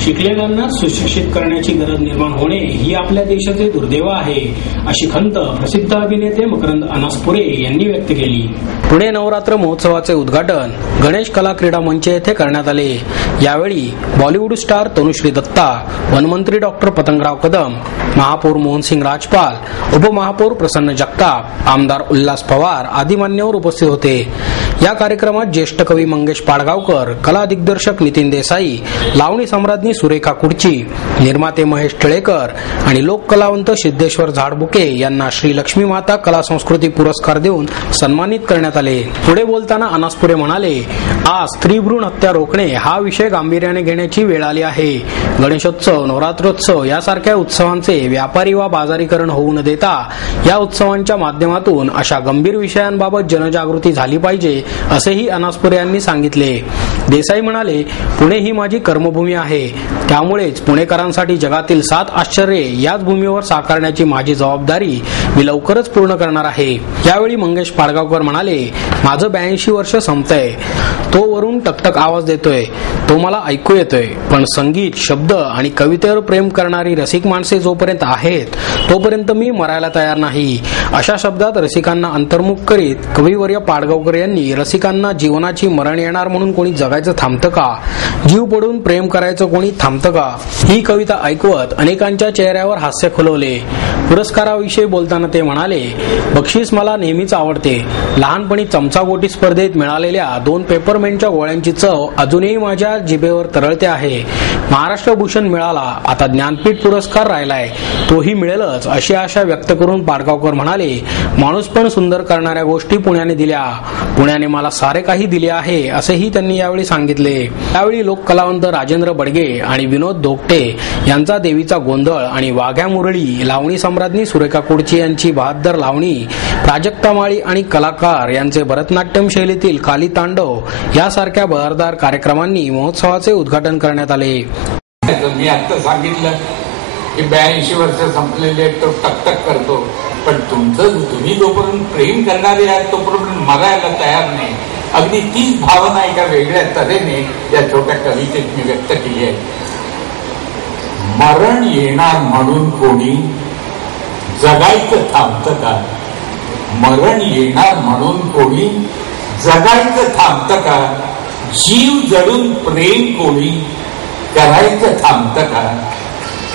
शिकलेल्यांना सुशिक्षित करण्याची गरज निर्माण होणे ही आपल्या देशाचे दुर्दैव आहे, अशी खंत प्रसिद्ध अभिनेते मकरंद अनासपुरे यांनी व्यक्त केली. पुणे नवरात्र महोत्सवाचे उद्घाटन गणेश कला क्रीडा मंच येथे करण्यात आले. यावेळी बॉलिवूड स्टार तनुश्री दत्ता, वनमंत्री डॉक्टर पतंगराव कदम, महापौर मोहनसिंग राजपाल, उपमहापौर प्रसन्न जगताप, आमदार उल्हास पवार आदी मान्यवर उपस्थित होते. या कार्यक्रमात ज्येष्ठ कवी मंगेश पाडगावकर, कला दिग्दर्शक नितीन देसाई, लावणी सम्राज्ञी सुरेखा कुडची, निर्माते महेश टिळेकर आणि लोककलावंत सिद्धेश्वर झाडबुके यांना श्री लक्ष्मी माता कला संस्कृती पुरस्कार देऊन सन्मानित करण्यात आले. पुढे बोलताना अनासपुरे म्हणाले, आज स्त्री भ्रूण हत्या रोखणे हा विषय गांभीर्याने घेण्याची वेळ आली आहे. गणेशोत्सव, नवरात्रोत्सव यासारख्या उत्सवांचे व्यापारी वा बाजारीकरण होऊ न देता या उत्सवांच्या माध्यमातून अशा गंभीर विषयांबाबत जनजागृती झाली पाहिजे, असेही अनासपुरे यांनी सांगितले. देसाई म्हणाले, पुणे ही माझी कर्मभूमी आहे, त्यामुळेच पुणेकरांसाठी जगातील 7 आश्चर्ये याच भूमीवर साकारण्याची माझी जबाबदारी मी लवकरच पूर्ण करणार आहे. यावेळी मंगेश पाडगावकर म्हणाले, माझं 82 वर्ष संपतंय. तो वरून टकटक आवाज देतोय, तो मला ऐकू येतोय, पण संगीत, शब्द आणि कवितेवर प्रेम करणारी रसिक माणसे जोपर्यंत आहेत तोपर्यंत मी मरायला तयार नाही. अशा शब्दात रसिकांना अंतर्मुख करीत कविवर्य पाडगावकर यांनी रसिकांना जीवनाची मरण येणार म्हणून कोणी जगायचं थांबतं का, जीव पडून प्रेम करायचं कोणी थांबतं का, ही कविता ऐकवत अनेकांच्या चेहऱ्यावर हास्य खुलवले. पुरस्काराविषयी बोलताना ते म्हणाले, बक्षीस मला नेहमीच आवडते. लहानपणी चमचागोटी स्पर्धेत मिळालेल्या 2 पेपरमेंटच्या गोळ्यांची चव अजूनही माझ्या जिभेवर तरळते आहे. महाराष्ट्र भूषण मिळाला, आता ज्ञानपीठ पुरस्कार राहिलाय, तोही मिळेलच अशी आशा व्यक्त करून पाडगावकर म्हणाले, माणूस पण सुंदर करणाऱ्या गोष्टी पुण्याने दिल्या, पुण्याने मला सारे काही दिले आहे, असेही त्यांनी यावेळी सांगितले. यावेळी लोककलावंत राजेंद्र बडगे आणि विनोद धोकटे यांचा देवीचा गोंधळ आणि वाघ्या मुरळी, लावणी सम्राज्ञी सुरेखा कुडची यांची बहादर लावणी, प्राजक्ता माळी आणि कलाकार यांचे भरतनाट्यम शैलीतील काली तांडव यासारख्या बहरदार कार्यक्रमांनी महोत्सवाचे उद्घाटन करण्यात आले. मी आता सांगितलं की 82 वर्ष संपलेले तो टकटक करतो, पण तुम्ही जोपर्यंत प्रेम करणारे आहात तोपर्यंत मरायला तयार नाही. अगदी तीच भावना एका वेगळ्या तऱ्हेने या छोट्या कवितेत मी व्यक्त केली आहे. मरण येणार म्हणून कोणी जगायचं थांबतं का, मरण येणार म्हणून कोणी जगायचं थांबतं का, जीव जडून प्रेम कोणी करायचं थांबतं का,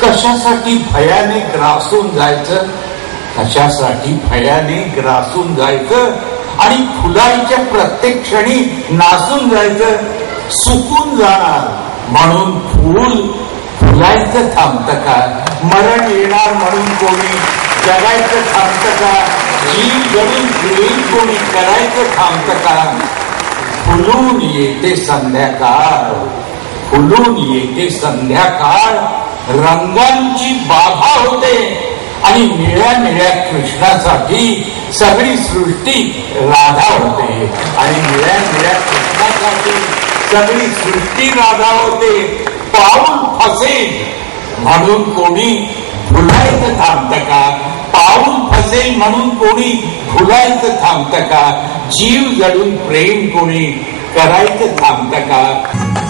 कशासाठी भयाने ग्रासून जायचं, कशासाठी भयाने ग्रासून जायचं आणि फुलांच्या प्रत्येक क्षणी नासून जायचं, सुकून जाणार म्हणून फूल फुलायचं थांबतं का, मरण येणार म्हणून कोणी जगायचं थांबतं का, जीव जडून प्रेम कोणी करायचं थांबतं का. फुलून येते संध्याकाळ, फुलून येते संध्याकाळ, रंगांची बाधा होते आणि निळ्या निळ्या कृष्णासाठी सगळी सृष्टी राधा होते, आणि निळ्या निळ्या कृष्णासाठी सगळी सृष्टी राधा होते. पाऊल फसेल म्हणून कोणी भुलायचं थांबतं का, पाऊल फसेल म्हणून कोणी भुलायचं थांबतं का, जीव जडून प्रेम कोणी करायचं थांबतं का.